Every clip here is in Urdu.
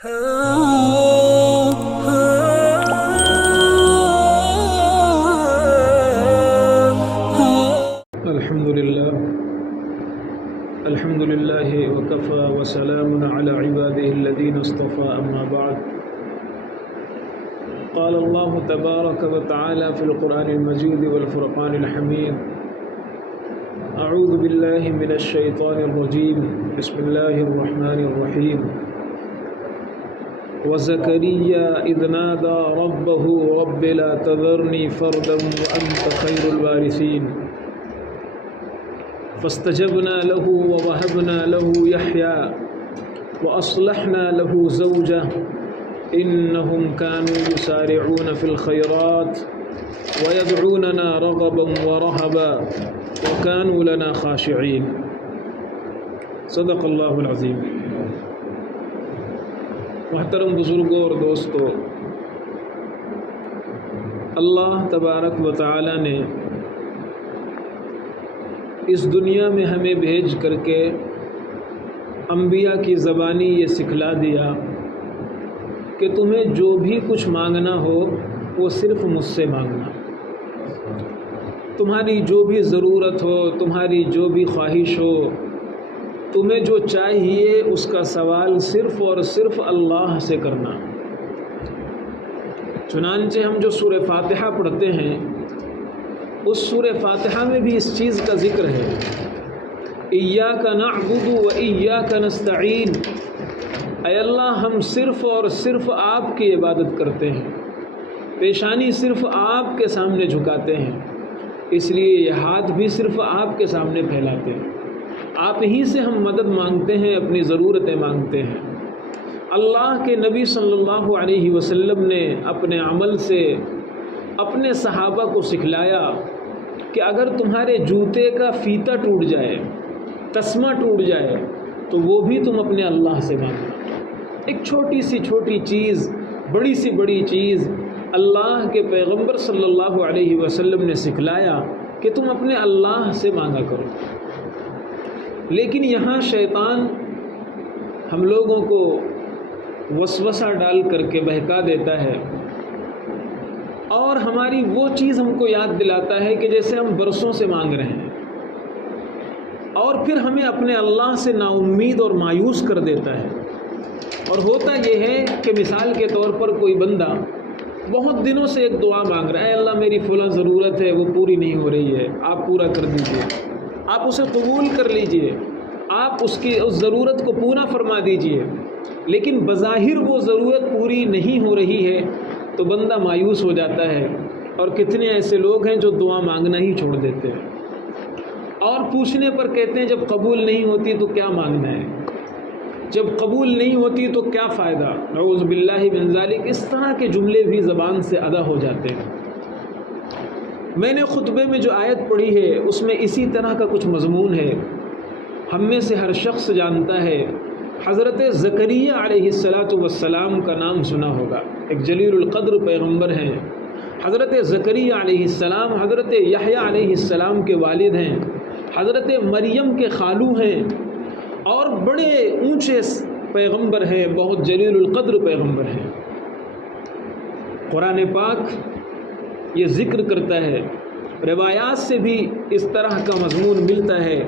الحمد لله وكفى وسلام على عباده الذين اصطفى أما بعد قال الله تبارك وتعالى في القرآن المجيد والفرقان الحميد أعوذ بالله من الشيطان الرجيم بسم الله الرحمن الرحيم وزكريا إذ نادى ربه رب لا تذرني فردا وأنت خير الوارثين فاستجبنا له ووهبنا له يحيى وأصلحنا له زوجه إنهم كانوا يسارعون في الخيرات ويدعوننا رغبا ورهبا وكانوا لنا خاشعين صدق اللہ العظیم۔ محترم بزرگوں اور دوستو، اللہ تبارک و تعالی نے اس دنیا میں ہمیں بھیج کر کے انبیاء کی زبانی یہ سکھلا دیا کہ تمہیں جو بھی کچھ مانگنا ہو وہ صرف مجھ سے مانگنا، تمہاری جو بھی ضرورت ہو، تمہاری جو بھی خواہش ہو، تمہیں جو چاہیے اس کا سوال صرف اور صرف اللہ سے کرنا۔ چنانچہ ہم جو سورہ فاتحہ پڑھتے ہیں اس سورہ فاتحہ میں بھی اس چیز کا ذکر ہے، ایاک نعبد و ایاک نستعین، اے اللہ ہم صرف اور صرف آپ کی عبادت کرتے ہیں، پیشانی صرف آپ کے سامنے جھکاتے ہیں، اس لیے یہ ہاتھ بھی صرف آپ کے سامنے پھیلاتے ہیں، آپ ہی سے ہم مدد مانگتے ہیں، اپنی ضرورتیں مانگتے ہیں۔ اللہ کے نبی صلی اللہ علیہ وسلم نے اپنے عمل سے اپنے صحابہ کو سکھلایا کہ اگر تمہارے جوتے کا فیتہ ٹوٹ جائے، تسمہ ٹوٹ جائے، تو وہ بھی تم اپنے اللہ سے مانگنا۔ ایک چھوٹی سی چھوٹی چیز، بڑی سی بڑی چیز اللہ کے پیغمبر صلی اللہ علیہ وسلم نے سکھلایا کہ تم اپنے اللہ سے مانگا کرو۔ لیکن یہاں شیطان ہم لوگوں کو وسوسہ ڈال کر کے بہکا دیتا ہے اور ہماری وہ چیز ہم کو یاد دلاتا ہے کہ جیسے ہم برسوں سے مانگ رہے ہیں، اور پھر ہمیں اپنے اللہ سے نا امید اور مایوس کر دیتا ہے۔ اور ہوتا یہ ہے کہ مثال کے طور پر کوئی بندہ بہت دنوں سے ایک دعا مانگ رہا ہے، اللہ میری فلاں ضرورت ہے وہ پوری نہیں ہو رہی ہے، آپ پورا کر دیجئے، آپ اسے قبول کر لیجئے، آپ اس ضرورت کو پورا فرما دیجئے، لیکن بظاہر وہ ضرورت پوری نہیں ہو رہی ہے تو بندہ مایوس ہو جاتا ہے۔ اور کتنے ایسے لوگ ہیں جو دعا مانگنا ہی چھوڑ دیتے ہیں اور پوچھنے پر کہتے ہیں جب قبول نہیں ہوتی تو کیا مانگنا ہے، جب قبول نہیں ہوتی تو کیا فائدہ، نعوذ باللہ من ذالک، اس طرح کے جملے بھی زبان سے ادا ہو جاتے ہیں۔ میں نے خطبے میں جو آیت پڑھی ہے اس میں اسی طرح کا کچھ مضمون ہے۔ ہم میں سے ہر شخص جانتا ہے حضرت زکریا علیہ السلام کا نام سنا ہوگا، ایک جلیل القدر پیغمبر ہیں۔ حضرت زکریا علیہ السلام حضرت یحییٰ علیہ السلام کے والد ہیں، حضرت مریم کے خالو ہیں، اور بڑے اونچے پیغمبر ہیں، بہت جلیل القدر پیغمبر ہیں۔ قرآن پاک یہ ذکر کرتا ہے، روایات سے بھی اس طرح کا مضمون ملتا ہے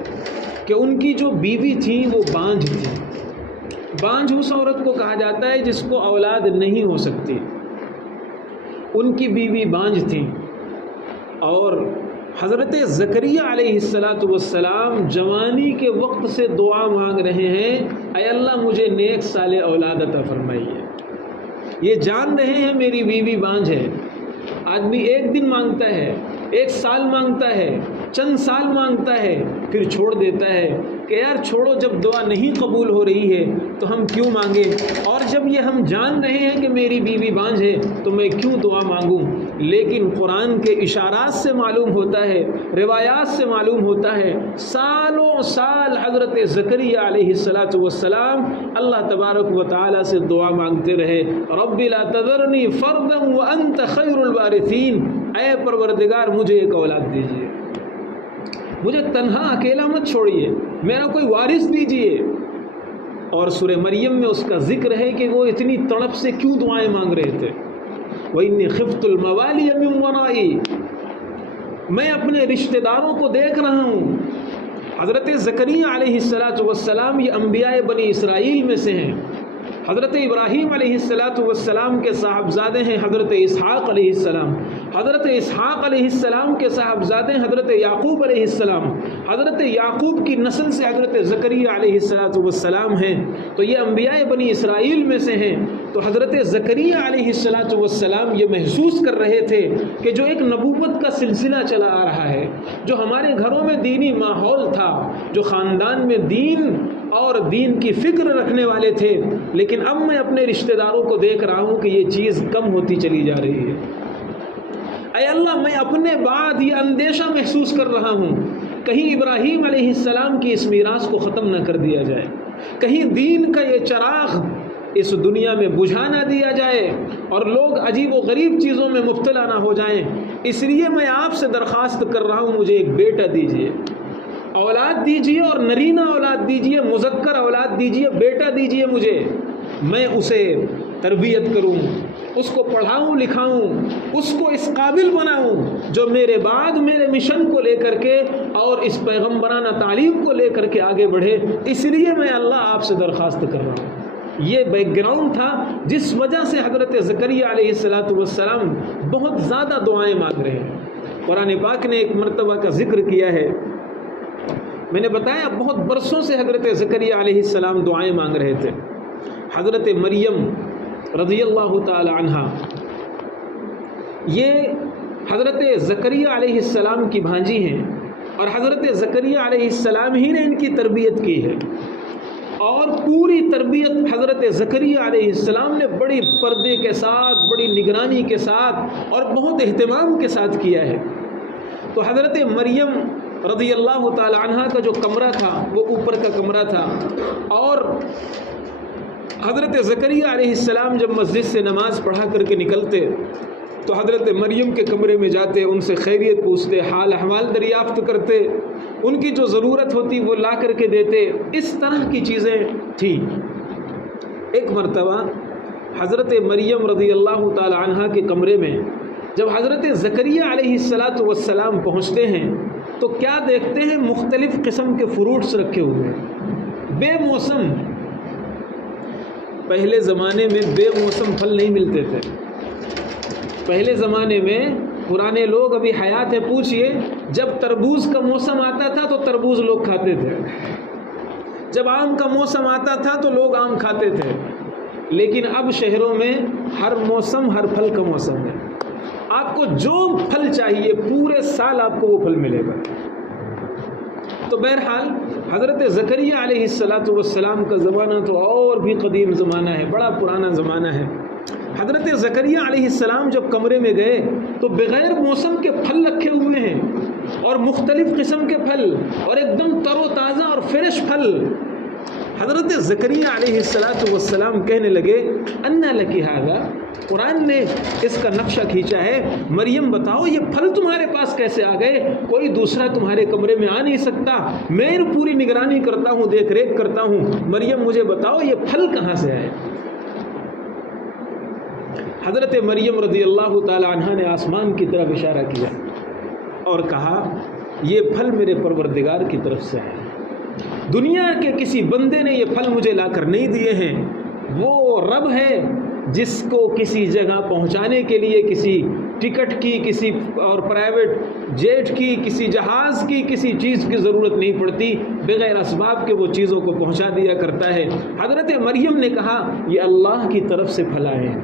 کہ ان کی جو بیوی تھی وہ بانجھ تھی۔ بانجھ اس عورت کو کہا جاتا ہے جس کو اولاد نہیں ہو سکتی، ان کی بیوی بانجھ تھی، اور حضرت زکریا علیہ السلام جوانی کے وقت سے دعا مانگ رہے ہیں، اے اللہ مجھے نیک صالح اولاد عطا فرمائیے۔ یہ جان رہے ہیں میری بیوی بانجھ ہے۔ آدمی ایک دن مانگتا ہے، ایک سال مانگتا ہے، چند سال مانگتا ہے، پھر چھوڑ دیتا ہے کہ یار چھوڑو، جب دعا نہیں قبول ہو رہی ہے تو ہم کیوں مانگیں، اور جب یہ ہم جان رہے ہیں کہ میری بیوی بانجھ ہے تو میں کیوں دعا مانگوں۔ لیکن قرآن کے اشارات سے معلوم ہوتا ہے، روایات سے معلوم ہوتا ہے، سالوں سال حضرت زکریا علیہ السلام اللہ تبارک و تعالی سے دعا مانگتے رہے، رب لا تذرنی فردا وانت خیر الوارثین، اے پروردگار مجھے ایک اولاد دیجیے، مجھے تنہا اکیلا مت چھوڑیے، میرا کوئی وارث دیجیے۔ اور سورہ مریم میں اس کا ذکر ہے کہ وہ اتنی تڑپ سے کیوں دعائیں مانگ رہے تھے. وَإِنِّي خِفْتُ الْمَوَالِيَ مِنْ وَرَائِي، میں اپنے رشتہ داروں کو دیکھ رہا ہوں. حضرت زکریا علیہ السلام یہ انبیاء بنی اسرائیل میں سے ہیں. حضرت ابراہیم علیہ السلام کے صاحبزادے ہیں حضرت اسحاق علیہ السلام. حضرت اسحاق علیہ السلام کے صاحبزادے حضرت یعقوب علیہ السلام. حضرت یعقوب کی نسل سے حضرت زکریا علیہ السلام ہیں. تو یہ انبیاء بنی اسرائیل میں سے ہیں. تو حضرت زکریا علیہ السلام یہ محسوس کر رہے تھے کہ جو ایک نبوت کا سلسلہ چلا آ رہا ہے، جو ہمارے گھروں میں دینی ماحول تھا، جو خاندان میں دین اور دین کی فکر رکھنے والے تھے، لیکن اب میں اپنے رشتہ داروں کو دیکھ رہا ہوں کہ یہ چیز کم ہوتی چلی جا رہی ہے. اے اللہ، میں اپنے بعد یہ اندیشہ محسوس کر رہا ہوں کہیں ابراہیم علیہ السلام کی اس میراث کو ختم نہ کر دیا جائے، کہیں دین کا یہ چراغ اس دنیا میں بجھا نہ دیا جائے اور لوگ عجیب و غریب چیزوں میں مبتلا نہ ہو جائیں. اس لیے میں آپ سے درخواست کر رہا ہوں، مجھے ایک بیٹا دیجیے، اولاد دیجیے، اور نرینہ اولاد دیجیے، مذکر اولاد دیجیے، بیٹا دیجیے مجھے. میں اسے تربیت کروں، اس کو پڑھاؤں لکھاؤں، اس کو اس قابل بناؤں جو میرے بعد میرے مشن کو لے کر کے اور اس پیغمبرانہ تعلیم کو لے کر کے آگے بڑھے. اس لیے میں اللہ آپ سے درخواست کر رہا ہوں. یہ بیک گراؤنڈ تھا جس وجہ سے حضرت زکریا علیہ السلام بہت زیادہ دعائیں مانگ رہے ہیں. قرآن پاک نے ایک مرتبہ کا ذکر کیا ہے. میں نے بتایا بہت برسوں سے حضرت زکریا علیہ السلام دعائیں مانگ رہے تھے. حضرت مریم رضی اللہ تعالی عنہا یہ حضرت زکریا علیہ السلام کی بھانجی ہیں، اور حضرت زکریا علیہ السلام ہی نے ان کی تربیت کی ہے. اور پوری تربیت حضرت زکریا علیہ السلام نے بڑی پردے کے ساتھ، بڑی نگرانی کے ساتھ اور بہت اہتمام کے ساتھ کیا ہے. تو حضرت مریم رضی اللہ تعالی عنہ کا جو کمرہ تھا وہ اوپر کا کمرہ تھا، اور حضرت زکریا علیہ السلام جب مسجد سے نماز پڑھا کر کے نکلتے تو حضرت مریم کے کمرے میں جاتے، ان سے خیریت پوچھتے، حال احوال دریافت کرتے، ان کی جو ضرورت ہوتی وہ لا کر کے دیتے. اس طرح کی چیزیں تھیں. ایک مرتبہ حضرت مریم رضی اللہ تعالی عنہ کے کمرے میں جب حضرت زکریا علیہ السلام پہنچتے ہیں تو کیا دیکھتے ہیں؟ مختلف قسم کے فروٹس رکھے ہوئے بے موسم. پہلے زمانے میں بے موسم پھل نہیں ملتے تھے. پہلے زمانے میں پرانے لوگ ابھی حیات ہے، پوچھئے جب تربوز کا موسم آتا تھا تو تربوز لوگ کھاتے تھے، جب آم کا موسم آتا تھا تو لوگ آم کھاتے تھے. لیکن اب شہروں میں ہر موسم ہر پھل کا موسم ہے. آپ کو جو پھل چاہیے پورے سال آپ کو وہ پھل ملے گا. تو بہرحال حضرت زکریا علیہ السلام کا زمانہ تو اور بھی قدیم زمانہ ہے، بڑا پرانا زمانہ ہے. حضرت زکریا علیہ السلام جب کمرے میں گئے تو بغیر موسم کے پھل رکھے ہوئے ہیں، اور مختلف قسم کے پھل، اور ایک دم تر و تازہ اور فریش پھل. حضرت زکریا علیہ السلام کہنے لگے انا لکی ھذا، قرآن نے اس کا نقشہ کھینچا ہے، مریم بتاؤ یہ پھل تمہارے پاس کیسے آ گئے؟ کوئی دوسرا تمہارے کمرے میں آ نہیں سکتا، میں پوری نگرانی کرتا ہوں، دیکھ ریکھ کرتا ہوں. مریم مجھے بتاؤ یہ پھل کہاں سے آئے؟ حضرت مریم رضی اللہ تعالی عنہ نے آسمان کی طرف اشارہ کیا اور کہا یہ پھل میرے پروردگار کی طرف سے ہے. دنیا کے کسی بندے نے یہ پھل مجھے لا کر نہیں دیے ہیں. وہ رب ہے جس کو کسی جگہ پہنچانے کے لیے کسی ٹکٹ کی، کسی اور پرائیویٹ جیٹ کی، کسی جہاز کی، کسی چیز کی ضرورت نہیں پڑتی، بغیر اسباب کے وہ چیزوں کو پہنچا دیا کرتا ہے. حضرت مریم نے کہا یہ اللہ کی طرف سے پھل آئے ہیں.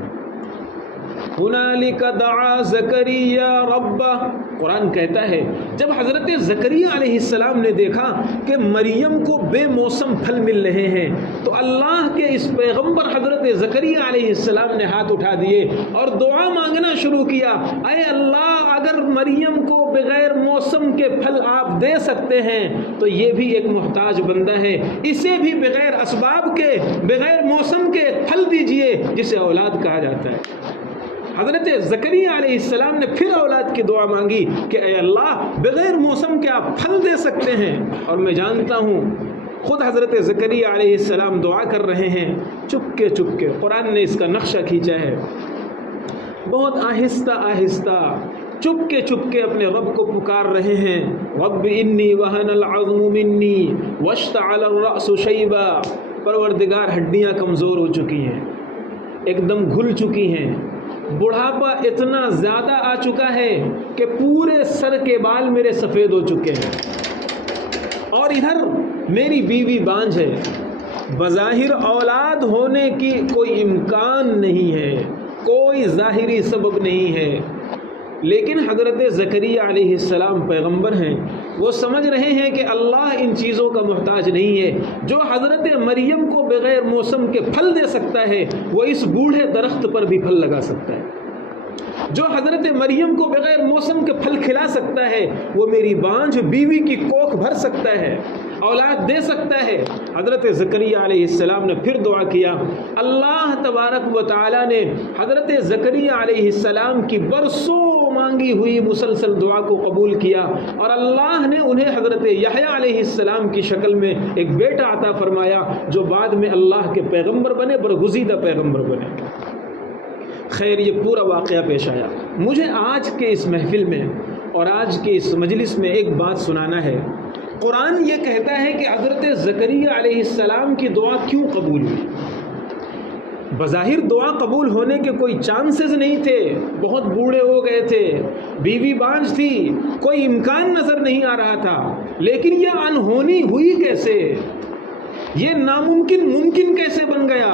ہنالک دعا زکریا ربہ، قرآن کہتا ہے جب حضرت زکریا علیہ السلام نے دیکھا کہ مریم کو بے موسم پھل مل رہے ہیں تو اللہ کے اس پیغمبر حضرت زکریا علیہ السلام نے ہاتھ اٹھا دیے اور دعا مانگنا شروع کیا. اے اللہ، اگر مریم کو بغیر موسم کے پھل آپ دے سکتے ہیں تو یہ بھی ایک محتاج بندہ ہے، اسے بھی بغیر اسباب کے، بغیر موسم کے پھل دیجئے جسے اولاد کہا جاتا ہے. حضرت زکریا علیہ السلام نے پھر اولاد کی دعا مانگی کہ اے اللہ بغیر موسم کے آپ پھل دے سکتے ہیں، اور میں جانتا ہوں خود حضرت زکریا علیہ السلام دعا کر رہے ہیں چپکے چپکے. قرآن نے اس کا نقشہ کھینچا ہے. بہت آہستہ آہستہ چپکے چپکے اپنے رب کو پکار رہے ہیں. رب انی وہن العظم منی واشتعل الرأس شیبا. پروردگار ہڈیاں کمزور ہو چکی ہیں, ایک دم گھل چکی ہیں, بڑھاپا اتنا زیادہ آ چکا ہے کہ پورے سر کے بال میرے سفید ہو چکے ہیں, اور ادھر میری بیوی بانجھ ہے. بظاہر اولاد ہونے کی کوئی امکان نہیں ہے, کوئی ظاہری سبب نہیں ہے, لیکن حضرت زکریا علیہ السلام پیغمبر ہیں. وہ سمجھ رہے ہیں کہ اللہ ان چیزوں کا محتاج نہیں ہے. جو حضرت مریم کو بغیر موسم کے پھل دے سکتا ہے وہ اس بوڑھے درخت پر بھی پھل لگا سکتا ہے. جو حضرت مریم کو بغیر موسم کے پھل کھلا سکتا ہے وہ میری بانجھ بیوی کی کوکھ بھر سکتا ہے, اولاد دے سکتا ہے. حضرت زکریا علیہ السلام نے پھر دعا کیا. اللہ تبارک و تعالی نے حضرت زکریا علیہ السلام کی برسوں مانگی ہوئی مسلسل دعا کو قبول کیا, اور اللہ نے انہیں حضرت یحییٰ علیہ السلام کی شکل میں ایک بیٹا عطا فرمایا جو بعد میں اللہ کے پیغمبر بنے, برگزیدہ پیغمبر بنے. خیر, یہ پورا واقعہ پیش آیا. مجھے آج کے اس محفل میں اور آج کے اس مجلس میں ایک بات سنانا ہے. قرآن یہ کہتا ہے کہ حضرت زکریا علیہ السلام کی دعا کیوں قبول ہوئی. بظاہر دعا قبول ہونے کے کوئی چانسز نہیں تھے, بہت بوڑھے ہو گئے تھے, بیوی بانجھ تھی, کوئی امکان نظر نہیں آ رہا تھا. لیکن یہ انہونی ہوئی کیسے, یہ ناممکن ممکن کیسے بن گیا.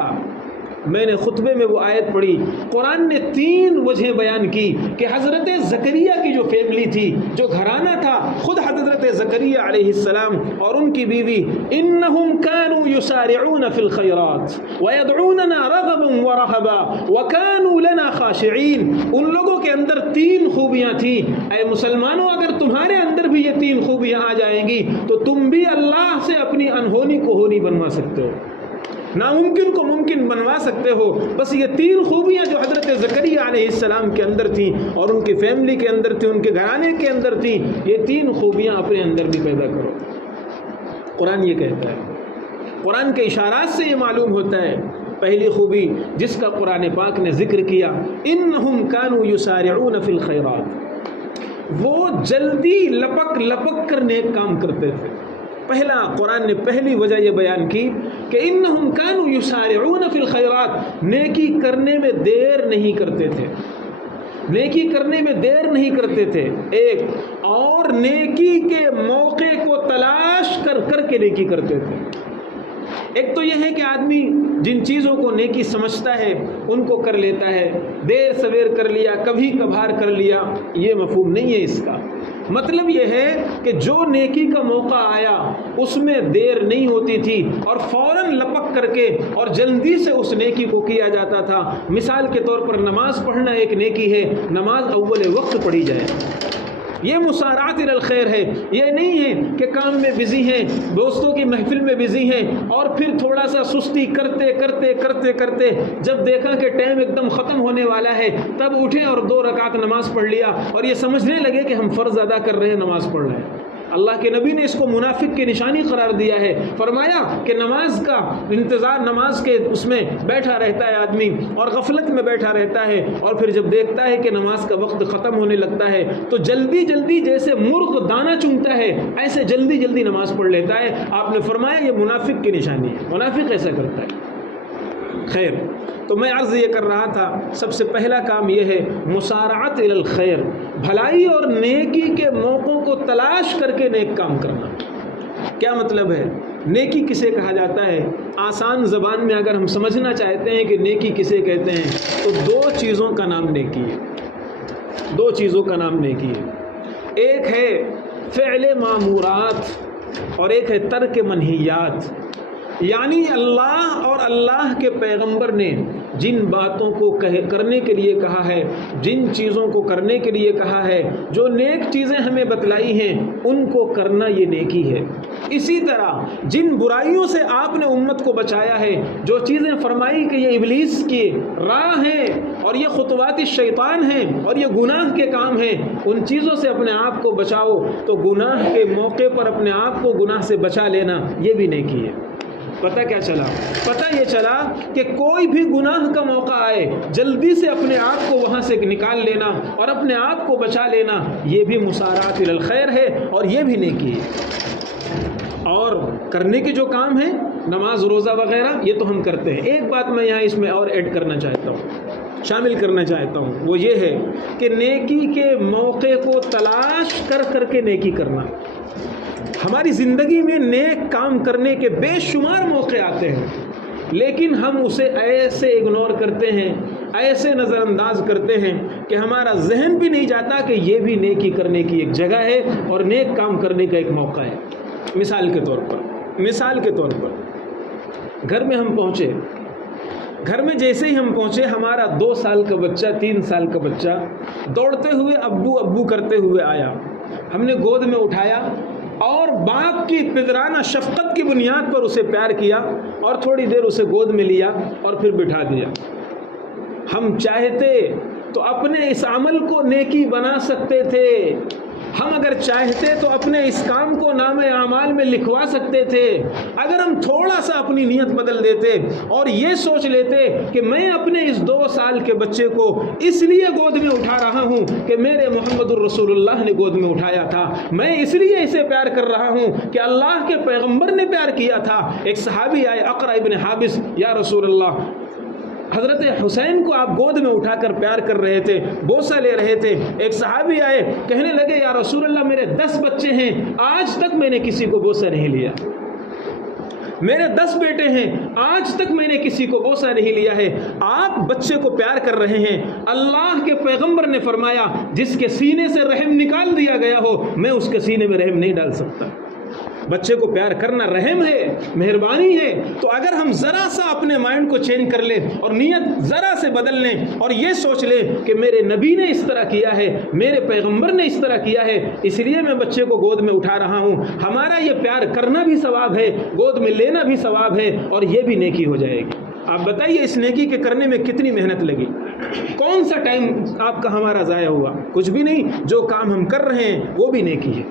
میں نے خطبے میں وہ آیت پڑھی. قرآن نے 3 وجہیں بیان کی کہ حضرت زکریا کی جو فیملی تھی, جو گھرانہ تھا, خود حضرت زکریا علیہ السلام اور ان کی بیوی, انہم کانوا یسارعون فی الخیرات ویدعوننا رغبا ورہبا وکانوا لنا خاشعین. ان لوگوں کے اندر 3 خوبیاں تھیں. اے مسلمانوں, اگر تمہارے اندر بھی یہ 3 خوبیاں آ جائیں گی تو تم بھی اللہ سے اپنی انہونی کو ہونی بنوا سکتے ہو, ناممکن کو ممکن بنوا سکتے ہو. بس یہ 3 خوبیاں جو حضرت زکریا علیہ السلام کے اندر تھیں اور ان کی فیملی کے اندر تھیں, ان کے گھرانے کے اندر تھیں, یہ 3 خوبیاں اپنے اندر بھی پیدا کرو. قرآن یہ کہتا ہے. قرآن کے اشارات سے یہ معلوم ہوتا ہے. پہلی خوبی جس کا قرآن پاک نے ذکر کیا, انہم کانوا یسارعون فی الخیرات, وہ جلدی لپک لپک کر نیک کام کرتے تھے. پہلا قرآن نے پہلی وجہ یہ بیان کی کہ انہم کانوا یسارعون فی الخیرات, نیکی کرنے میں دیر نہیں کرتے تھے, نیکی کرنے میں دیر نہیں کرتے تھے. ایک اور نیکی کے موقع کو تلاش کر کر کے نیکی کرتے تھے. ایک تو یہ ہے کہ آدمی جن چیزوں کو نیکی سمجھتا ہے ان کو کر لیتا ہے, دیر سویر کر لیا, کبھی کبھار کر لیا, یہ مفہوم نہیں ہے اس کا. مطلب یہ ہے کہ جو نیکی کا موقع آیا اس میں دیر نہیں ہوتی تھی اور فوراً لپک کر کے اور جلدی سے اس نیکی کو کیا جاتا تھا. مثال کے طور پر نماز پڑھنا ایک نیکی ہے, نماز اول وقت پڑھی جائے, یہ مسارعت الی الخیر ہے. یہ نہیں ہے کہ کام میں بزی ہیں, دوستوں کی محفل میں بزی ہیں, اور پھر تھوڑا سا سستی کرتے کرتے کرتے کرتے جب دیکھا کہ ٹائم ایک دم ختم ہونے والا ہے تب اٹھے اور 2 رکعت نماز پڑھ لیا اور یہ سمجھنے لگے کہ ہم فرض ادا کر رہے ہیں, نماز پڑھ رہے ہیں. اللہ کے نبی نے اس کو منافق کی نشانی قرار دیا ہے. فرمایا کہ نماز کا انتظار, نماز کے اس میں بیٹھا رہتا ہے آدمی اور غفلت میں بیٹھا رہتا ہے, اور پھر جب دیکھتا ہے کہ نماز کا وقت ختم ہونے لگتا ہے تو جلدی جلدی جیسے مرغ دانہ چنتا ہے ایسے جلدی جلدی نماز پڑھ لیتا ہے. آپ نے فرمایا یہ منافق کی نشانی ہے, منافق ایسا کرتا ہے. خیر, تو میں عرض یہ کر رہا تھا, سب سے پہلا کام یہ ہے مسارعت الی الخیر, بھلائی اور نیکی کے موقعوں کو تلاش کر کے نیک کام کرنا. کیا مطلب ہے؟ نیکی کسے کہا جاتا ہے؟ آسان زبان میں اگر ہم سمجھنا چاہتے ہیں کہ نیکی کسے کہتے ہیں تو 2 چیزوں کا نام نیکی ہے. 2 چیزوں کا نام نیکی ہے. ایک ہے فعل معمورات اور ایک ہے ترک منہیات. یعنی اللہ اور اللہ کے پیغمبر نے جن باتوں کو کرنے کے لیے کہا ہے، جن چیزوں کو کرنے کے لیے کہا ہے، جو نیک چیزیں ہمیں بتلائی ہیں ان کو کرنا یہ نیکی ہے۔ اسی طرح جن برائیوں سے آپ نے امت کو بچایا ہے، جو چیزیں فرمائی کہ یہ ابلیس کی راہ ہیں اور یہ خطوات الشیطان ہیں اور یہ گناہ کے کام ہیں، ان چیزوں سے اپنے آپ کو بچاؤ، تو گناہ کے موقع پر اپنے آپ کو گناہ سے بچا لینا یہ بھی نیکی ہے۔ پتہ کیا چلا؟ پتہ یہ چلا کہ کوئی بھی گناہ کا موقع آئے جلدی سے اپنے آپ کو وہاں سے نکال لینا اور اپنے آپ کو بچا لینا یہ بھی مسارعۃ الی الخیر ہے اور یہ بھی نیکی ہے۔ اور کرنے کے جو کام ہیں نماز روزہ وغیرہ یہ تو ہم کرتے ہیں۔ ایک بات میں یہاں اس میں اور ایڈ کرنا چاہتا ہوں، شامل کرنا چاہتا ہوں، وہ یہ ہے کہ نیکی کے موقع کو تلاش کر کر کے نیکی کرنا۔ ہماری زندگی میں نیک کام کرنے کے بے شمار موقع آتے ہیں، لیکن ہم اسے ایسے اگنور کرتے ہیں، ایسے نظر انداز کرتے ہیں کہ ہمارا ذہن بھی نہیں جاتا کہ یہ بھی نیکی کرنے کی ایک جگہ ہے اور نیک کام کرنے کا ایک موقع ہے۔ مثال کے طور پر گھر میں ہم پہنچے، گھر میں جیسے ہی ہم پہنچے ہمارا 2 سال کا بچہ 3 سال کا بچہ دوڑتے ہوئے ابو ابو کرتے ہوئے آیا، ہم نے گود میں اٹھایا اور باپ کی پدرانہ شفقت کی بنیاد پر اسے پیار کیا اور تھوڑی دیر اسے گود میں لیا اور پھر بٹھا دیا۔ ہم چاہتے تو اپنے اس عمل کو نیکی بنا سکتے تھے، ہم اگر چاہتے تو اپنے اس کام کو نام اعمال میں لکھوا سکتے تھے، اگر ہم تھوڑا سا اپنی نیت بدل دیتے اور یہ سوچ لیتے کہ میں اپنے اس 2 سال کے بچے کو اس لیے گود میں اٹھا رہا ہوں کہ میرے محمد الرسول اللہ نے گود میں اٹھایا تھا، میں اس لیے اسے پیار کر رہا ہوں کہ اللہ کے پیغمبر نے پیار کیا تھا۔ ایک صحابی آئے اقرع ابن حابس، یا رسول اللہ، حضرت حسین کو آپ گود میں اٹھا کر پیار کر رہے تھے، بوسہ لے رہے تھے۔ ایک صحابی آئے کہنے لگے یا رسول اللہ میرے 10 بچے ہیں، آج تک میں نے کسی کو بوسہ نہیں لیا، میرے 10 بیٹے ہیں، آج تک میں نے کسی کو بوسہ نہیں لیا ہے، آپ بچے کو پیار کر رہے ہیں۔ اللہ کے پیغمبر نے فرمایا جس کے سینے سے رحم نکال دیا گیا ہو میں اس کے سینے میں رحم نہیں ڈال سکتا۔ بچے کو پیار کرنا رحم ہے، مہربانی ہے۔ تو اگر ہم ذرا سا اپنے مائنڈ کو چینج کر لیں اور نیت ذرا سے بدل لیں اور یہ سوچ لیں کہ میرے نبی نے اس طرح کیا ہے، میرے پیغمبر نے اس طرح کیا ہے، اس لیے میں بچے کو گود میں اٹھا رہا ہوں، ہمارا یہ پیار کرنا بھی ثواب ہے، گود میں لینا بھی ثواب ہے اور یہ بھی نیکی ہو جائے گی۔ آپ بتائیے اس نیکی کے کرنے میں کتنی محنت لگی، کون سا ٹائم آپ کا ہمارا ضائع ہوا؟ کچھ بھی نہیں۔ جو کام ہم کر رہے ہیں وہ بھی نیکی ہے۔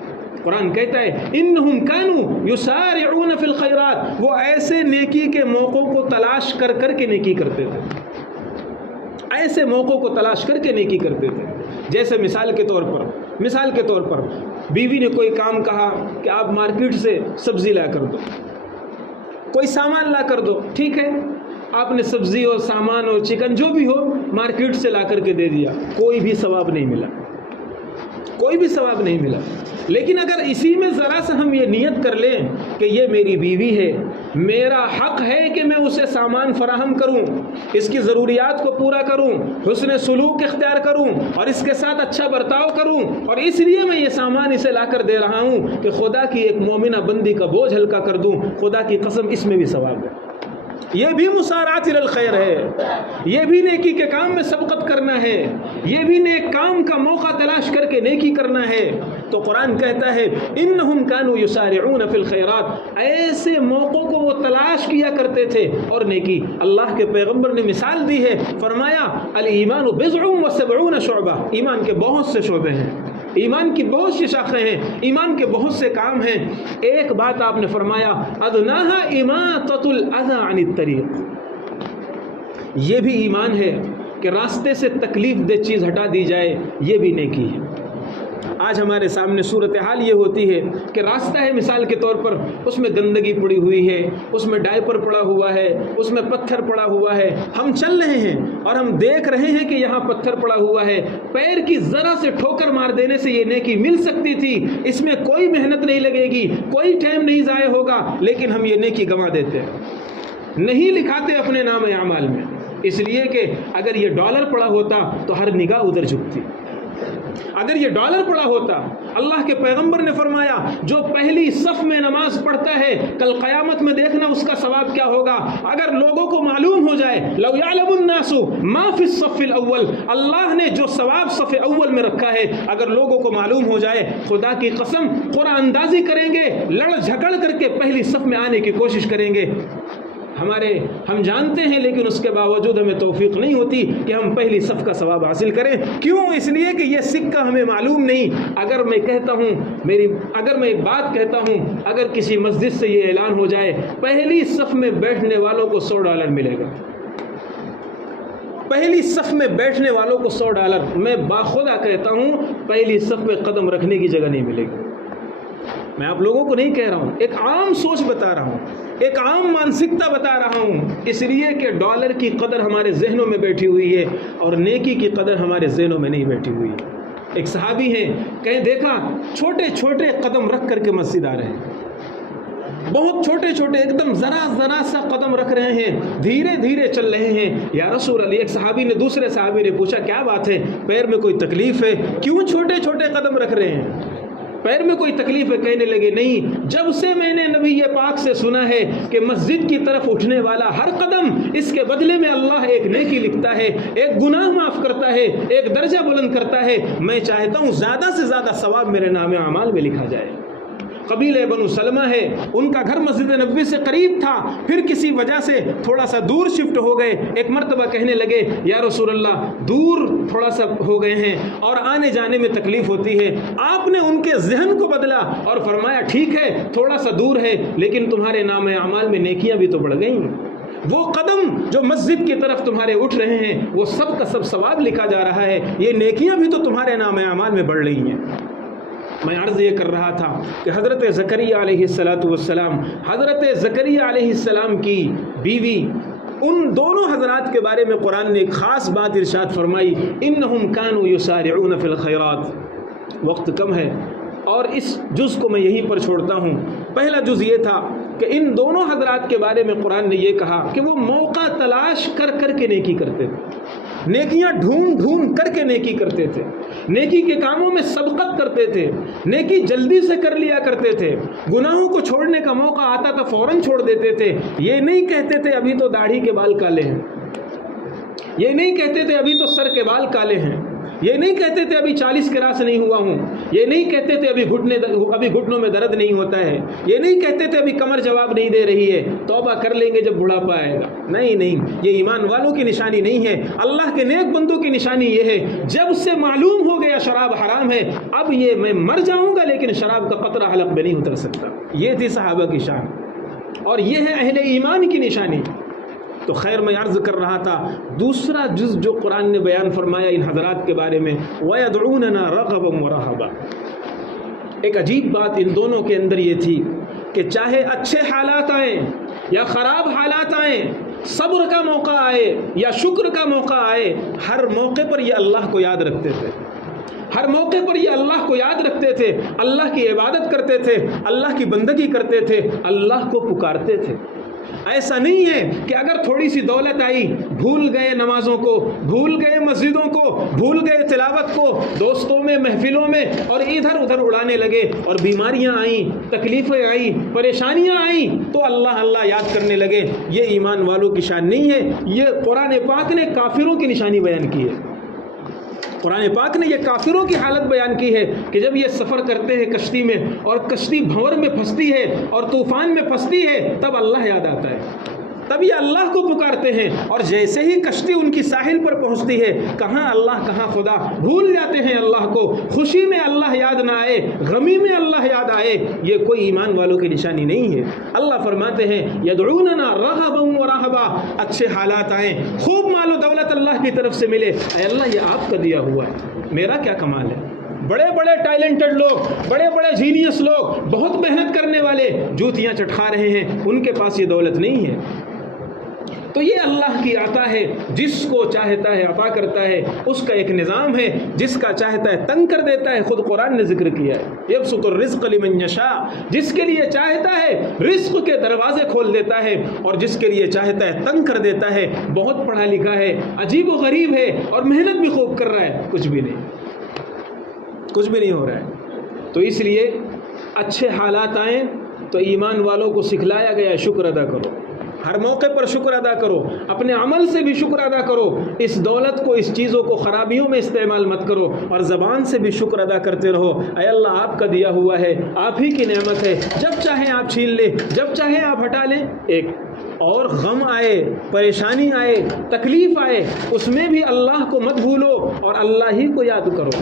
قرآن کہتا ہے انہم کانوا یسارعون فی الخیرات، وہ ایسے نیکی کے موقعوں کو تلاش کر کر کے نیکی کرتے تھے، ایسے موقعوں کو تلاش کر کے نیکی کرتے تھے۔ جیسے مثال کے طور پر بیوی نے کوئی کام کہا کہ آپ مارکیٹ سے سبزی لا کر دو، کوئی سامان لا کر دو، ٹھیک ہے، آپ نے سبزی اور سامان اور چکن جو بھی ہو مارکیٹ سے لا کر کے دے دیا، کوئی بھی ثواب نہیں ملا۔ لیکن اگر اسی میں ذرا سا ہم یہ نیت کر لیں کہ یہ میری بیوی ہے، میرا حق ہے کہ میں اسے سامان فراہم کروں، اس کی ضروریات کو پورا کروں، حسن سلوک اختیار کروں اور اس کے ساتھ اچھا برتاؤ کروں، اور اس لیے میں یہ سامان اسے لا کر دے رہا ہوں کہ خدا کی ایک مومنہ بندی کا بوجھ ہلکا کر دوں، خدا کی قسم اس میں بھی ثواب ہے۔ یہ بھی مسارعۃ الی الخیر ہے، یہ بھی نیکی کے کام میں سبقت کرنا ہے، یہ بھی نیک کام کا موقع تلاش کر کے نیکی کرنا ہے۔ تو قرآن کہتا ہے انہم کانوا یسارعون فی الخیرات، ایسے موقعوں کو وہ تلاش کیا کرتے تھے اور نیکی۔ اللہ کے پیغمبر نے مثال دی ہے، فرمایا الایمان بضع و سبعون شعبہ، ایمان کے بہت سے شعبے ہیں، ایمان کی بہت سی شاخیں ہیں، ایمان کے بہت سے کام ہیں۔ ایک بات آپ نے فرمایا ادناہا اماطۃ الاذی عن الطریق، یہ بھی ایمان ہے کہ راستے سے تکلیف دہ چیز ہٹا دی جائے، یہ بھی نیکی ہے۔ آج ہمارے سامنے صورتحال یہ ہوتی ہے کہ راستہ ہے مثال کے طور پر، اس میں گندگی پڑی ہوئی ہے، اس میں ڈائپر پڑا ہوا ہے، اس میں پتھر پڑا ہوا ہے، ہم چل رہے ہیں اور ہم دیکھ رہے ہیں کہ یہاں پتھر پڑا ہوا ہے، پیر کی ذرا سے ٹھوکر مار دینے سے یہ نیکی مل سکتی تھی، اس میں کوئی محنت نہیں لگے گی، کوئی ٹائم نہیں ضائع ہوگا، لیکن ہم یہ نیکی گنوا دیتے ہیں، نہیں لکھاتے اپنے نام اعمال میں، اس لیے کہ اگر یہ ڈالر پڑا ہوتا تو ہر نگاہ ادھر جھکتی۔ اگر یہ ڈالر پڑا ہوتا، اللہ کے پیغمبر نے فرمایا جو پہلی صف میں نماز پڑھتا ہے کل قیامت میں دیکھنا اس کا ثواب کیا ہوگا۔ اگر لوگوں کو معلوم ہو جائے، لو یعلم الناس ما فی الصف الاول، اللہ نے جو ثواب صف اول میں رکھا ہے اگر لوگوں کو معلوم ہو جائے، خدا کی قسم قرآن اندازی کریں گے، لڑ جھگڑ کر کے پہلی صف میں آنے کی کوشش کریں گے۔ ہم جانتے ہیں لیکن اس کے باوجود ہمیں توفیق نہیں ہوتی کہ ہم پہلی صف کا ثواب حاصل کریں۔ کیوں؟ اس لیے کہ یہ سکہ ہمیں معلوم نہیں۔ اگر میں ایک بات کہتا ہوں، اگر کسی مسجد سے یہ اعلان ہو جائے پہلی صف میں بیٹھنے والوں کو $100 ملے گا، پہلی صف میں بیٹھنے والوں کو $100، میں باخدا کہتا ہوں پہلی صف میں قدم رکھنے کی جگہ نہیں ملے گی۔ میں آپ لوگوں کو نہیں کہہ رہا ہوں، ایک عام سوچ بتا رہا ہوں، ایک عام مانسکتا بتا رہا ہوں، اس لیے کہ ڈالر کی قدر ہمارے ذہنوں میں بیٹھی ہوئی ہے اور نیکی کی قدر ہمارے ذہنوں میں نہیں بیٹھی ہوئی ہے۔ ایک صحابی ہیں، کہیں دیکھا چھوٹے چھوٹے قدم رکھ کر کے مسجد آ رہے ہیں، بہت چھوٹے چھوٹے، ایک دم ذرا سا قدم رکھ رہے ہیں، دھیرے دھیرے چل رہے ہیں۔ یا رسول اللہ، ایک صحابی نے دوسرے صحابی نے پوچھا کیا بات ہے، پیر میں کوئی تکلیف ہے، کیوں چھوٹے چھوٹے قدم رکھ رہے ہیں، پیر میں کوئی تکلیف ہے؟ کہنے لگے نہیں، جب سے میں نے نبی پاک سے سنا ہے کہ مسجد کی طرف اٹھنے والا ہر قدم اس کے بدلے میں اللہ ایک نیکی لکھتا ہے، ایک گناہ معاف کرتا ہے، ایک درجہ بلند کرتا ہے، میں چاہتا ہوں زیادہ سے زیادہ ثواب میرے نام اعمال میں لکھا جائے۔ قبیلہ بنو سلمہ ہے، ان کا گھر مسجد نبوی سے قریب تھا، پھر کسی وجہ سے تھوڑا سا دور شفٹ ہو گئے۔ ایک مرتبہ کہنے لگے یا رسول اللہ دور تھوڑا سا ہو گئے ہیں اور آنے جانے میں تکلیف ہوتی ہے۔ آپ نے ان کے ذہن کو بدلا اور فرمایا ٹھیک ہے تھوڑا سا دور ہے لیکن تمہارے نام اعمال میں نیکیاں بھی تو بڑھ گئیں، وہ قدم جو مسجد کی طرف تمہارے اٹھ رہے ہیں وہ سب کا سب ثواب لکھا جا رہا ہے، یہ نیکیاں بھی تو تمہارے نام اعمال میں بڑھ رہی ہیں۔ میں عرض یہ کر رہا تھا کہ حضرت زکریا علیہ السلام، حضرت زکریا علیہ السلام کی بیوی، ان دونوں حضرات کے بارے میں قرآن نے ایک خاص بات ارشاد فرمائی، انہم کانوا یسارعون فی الخیرات۔ وقت کم ہے اور اس جز کو میں یہیں پر چھوڑتا ہوں۔ پہلا جز یہ تھا کہ ان دونوں حضرات کے بارے میں قرآن نے یہ کہا کہ وہ موقع تلاش کر کر کے نیکی کرتے تھے، نیکیاں ڈھونڈ ڈھونڈ کر کے نیکی کرتے تھے، نیکی کے کاموں میں سبقت کرتے تھے، نیکی جلدی سے کر لیا کرتے تھے، گناہوں کو چھوڑنے کا موقع آتا تھا فوراً چھوڑ دیتے تھے۔ یہ نہیں کہتے تھے ابھی تو داڑھی کے بال کالے ہیں، یہ نہیں کہتے تھے ابھی تو سر کے بال کالے ہیں، یہ نہیں کہتے تھے ابھی 40 کراس نہیں ہوا ہوں، یہ نہیں کہتے تھے ابھی گھٹنوں میں درد نہیں ہوتا ہے، یہ نہیں کہتے تھے ابھی کمر جواب نہیں دے رہی ہے، توبہ کر لیں گے جب بڑھاپا آئے گا۔ نہیں، یہ ایمان والوں کی نشانی نہیں ہے، اللہ کے نیک بندوں کی نشانی یہ ہے جب سے معلوم ہو گیا شراب حرام ہے، اب یہ میں مر جاؤں گا لیکن شراب کا قطرہ حلق میں نہیں اتر سکتا۔ یہ تھی صحابہ کی شان اور یہ ہے اہل ایمان کی نشانی۔ تو خیر میں عرض کر رہا تھا دوسرا جز جو قرآن نے بیان فرمایا ان حضرات کے بارے میں، وَيَدْعُونَنَا رَغَبًا وَرَهَبًا۔ ایک عجیب بات ان دونوں کے اندر یہ تھی کہ چاہے اچھے حالات آئیں یا خراب حالات آئیں، صبر کا موقع آئے یا شکر کا موقع آئے، ہر موقع پر یہ اللہ کو یاد رکھتے تھے، ہر موقع پر یہ اللہ کو یاد رکھتے تھے، اللہ کی عبادت کرتے تھے، اللہ کی بندگی کرتے تھے، اللہ کو پکارتے تھے۔ ایسا نہیں ہے کہ اگر تھوڑی سی دولت آئی بھول گئے نمازوں کو، بھول گئے مسجدوں کو، بھول گئے تلاوت کو، دوستوں میں محفلوں میں اور ادھر ادھر اڑانے لگے، اور بیماریاں آئیں، تکلیفیں آئیں، پریشانیاں آئیں تو اللہ اللہ یاد کرنے لگے۔ یہ ایمان والوں کی شان نہیں ہے، یہ قرآن پاک نے کافروں کی نشانی بیان کی ہے۔ قرآن پاک نے یہ کافروں کی حالت بیان کی ہے کہ جب یہ سفر کرتے ہیں کشتی میں اور کشتی بھنور میں پھنستی ہے اور طوفان میں پھنستی ہے تب اللہ یاد آتا ہے، تب یہ اللہ کو پکارتے ہیں، اور جیسے ہی کشتی ان کی ساحل پر پہنچتی ہے کہاں اللہ کہاں خدا، بھول جاتے ہیں اللہ کو۔ خوشی میں اللہ یاد نہ آئے، غمی میں اللہ یاد آئے، یہ کوئی ایمان والوں کی نشانی نہیں ہے۔ اللہ فرماتے ہیں یدعوننا رغبا ورہبا، اچھے حالات آئیں، خوب مال و دولت اللہ کی طرف سے ملے، اے اللہ یہ آپ کا دیا ہوا ہے، میرا کیا کمال ہے۔ بڑے بڑے ٹیلنٹڈ لوگ، بڑے بڑے جینیس لوگ، بہت محنت کرنے والے جوتیاں چٹکا رہے ہیں، ان کے پاس یہ دولت نہیں ہے۔ تو یہ اللہ کی عطا ہے، جس کو چاہتا ہے عطا کرتا ہے، اس کا ایک نظام ہے، جس کا چاہتا ہے تنگ کر دیتا ہے۔ خود قرآن نے ذکر کیا ہے یبسط الرزق لمن یشاء، جس کے لیے چاہتا ہے رزق کے دروازے کھول دیتا ہے اور جس کے لیے چاہتا ہے تنگ کر دیتا ہے۔ بہت پڑھا لکھا ہے، عجیب و غریب ہے اور محنت بھی خوب کر رہا ہے، کچھ بھی نہیں۔ کچھ بھی نہیں ہو رہا ہے۔ تو اس لیے اچھے حالات آئیں تو ایمان والوں کو سکھلایا گیا شکر ادا کرو، ہر موقع پر شکر ادا کرو، اپنے عمل سے بھی شکر ادا کرو، اس دولت کو، اس چیزوں کو خرابیوں میں استعمال مت کرو، اور زبان سے بھی شکر ادا کرتے رہو۔ اے اللہ آپ کا دیا ہوا ہے، آپ ہی کی نعمت ہے، جب چاہیں آپ چھین لیں، جب چاہیں آپ ہٹا لیں۔ ایک اور غم آئے، پریشانی آئے، تکلیف آئے، اس میں بھی اللہ کو مت بھولو اور اللہ ہی کو یاد کرو۔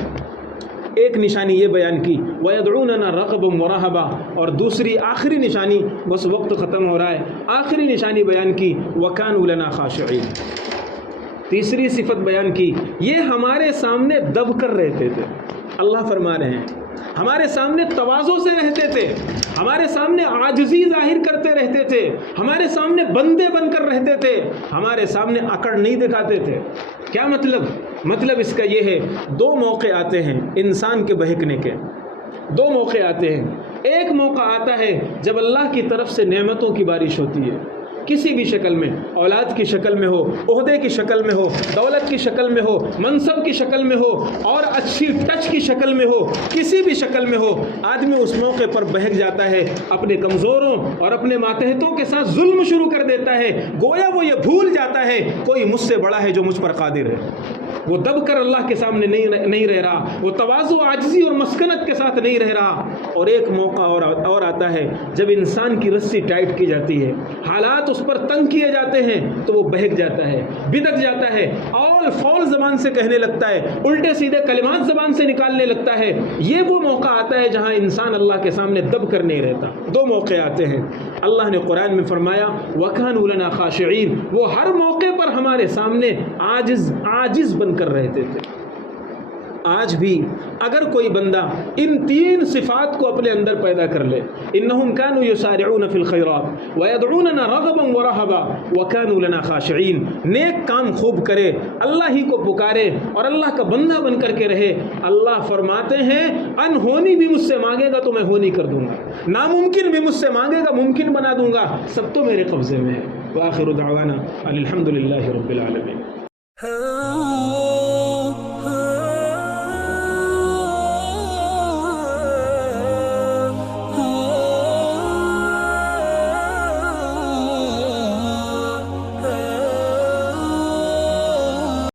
ایک نشانی یہ بیان کی وَيَدْعُونَنَا رَغَبًا وَرَهَبًا، اور دوسری آخری نشانی، بس وقت ختم ہو رہا ہے، آخری نشانی بیان کی وَكَانُوا لَنَا خَاشِعِينَ۔ تیسری صفت بیان کی، یہ ہمارے سامنے دب کر رہتے تھے۔ اللہ فرما رہے ہیں ہمارے سامنے تواضع سے رہتے تھے، ہمارے سامنے عاجزی ظاہر کرتے رہتے تھے، ہمارے سامنے بندے بن کر رہتے تھے، ہمارے سامنے اکڑ نہیں دکھاتے تھے۔ کیا مطلب اس کا یہ ہے، دو موقع آتے ہیں انسان کے بہکنے کے، دو موقع آتے ہیں۔ ایک موقع آتا ہے جب اللہ کی طرف سے نعمتوں کی بارش ہوتی ہے، کسی بھی شکل میں، اولاد کی شکل میں ہو، عہدے کی شکل میں ہو، دولت کی شکل میں ہو، منصب کی شکل میں ہو، اور اچھی ٹچ کی شکل میں ہو، کسی بھی شکل میں ہو، آدمی اس موقع پر بہک جاتا ہے، اپنے کمزوروں اور اپنے ماتحتوں کے ساتھ ظلم شروع کر دیتا ہے، گویا وہ یہ بھول جاتا ہے کوئی مجھ سے بڑا ہے جو مجھ پر قادر ہے۔ وہ دب کر اللہ کے سامنے نہیں رہ رہا، وہ تواضع، عاجزی اور مسکنت کے ساتھ نہیں رہ رہا۔ اور ایک موقع اور آتا ہے جب انسان کی رسی ٹائٹ کی جاتی ہے، حالات اس پر تنگ کیے جاتے ہیں تو وہ بہک جاتا ہے، بدک جاتا ہے، اول فول زبان سے کہنے لگتا ہے، الٹے سیدھے کلمات زبان سے نکالنے لگتا ہے۔ یہ وہ موقع آتا ہے جہاں انسان اللہ کے سامنے دب کر نہیں رہتا۔ دو موقع آتے ہیں، اللہ نے قرآن میں فرمایا وَكَانُوا لَنَا خَاشِعِينَ، وہ ہر موقع پر ہمارے سامنے عاجز بن کر رہتے تھے۔ آج بھی اگر کوئی بندہ ان تین صفات کو اپنے اندر پیدا کر لے، انہم کانوا یسارعون فی الخیرات ویدعوننا رغبا ورہبا وکانوا لنا خاشعین، نیک کام خوب کرے، اللہ ہی کو پکارے اور اللہ کا بندہ بن کر کے رہے، اللہ فرماتے ہیں انہونی بھی مجھ سے مانگے گا تو میں ہونی کر دوں گا، ناممکن بھی مجھ سے مانگے گا ممکن بنا دوں گا، سب تو میرے قبضے میں ہے۔ وآخر دعوانا الحمد للہ رب العالمین۔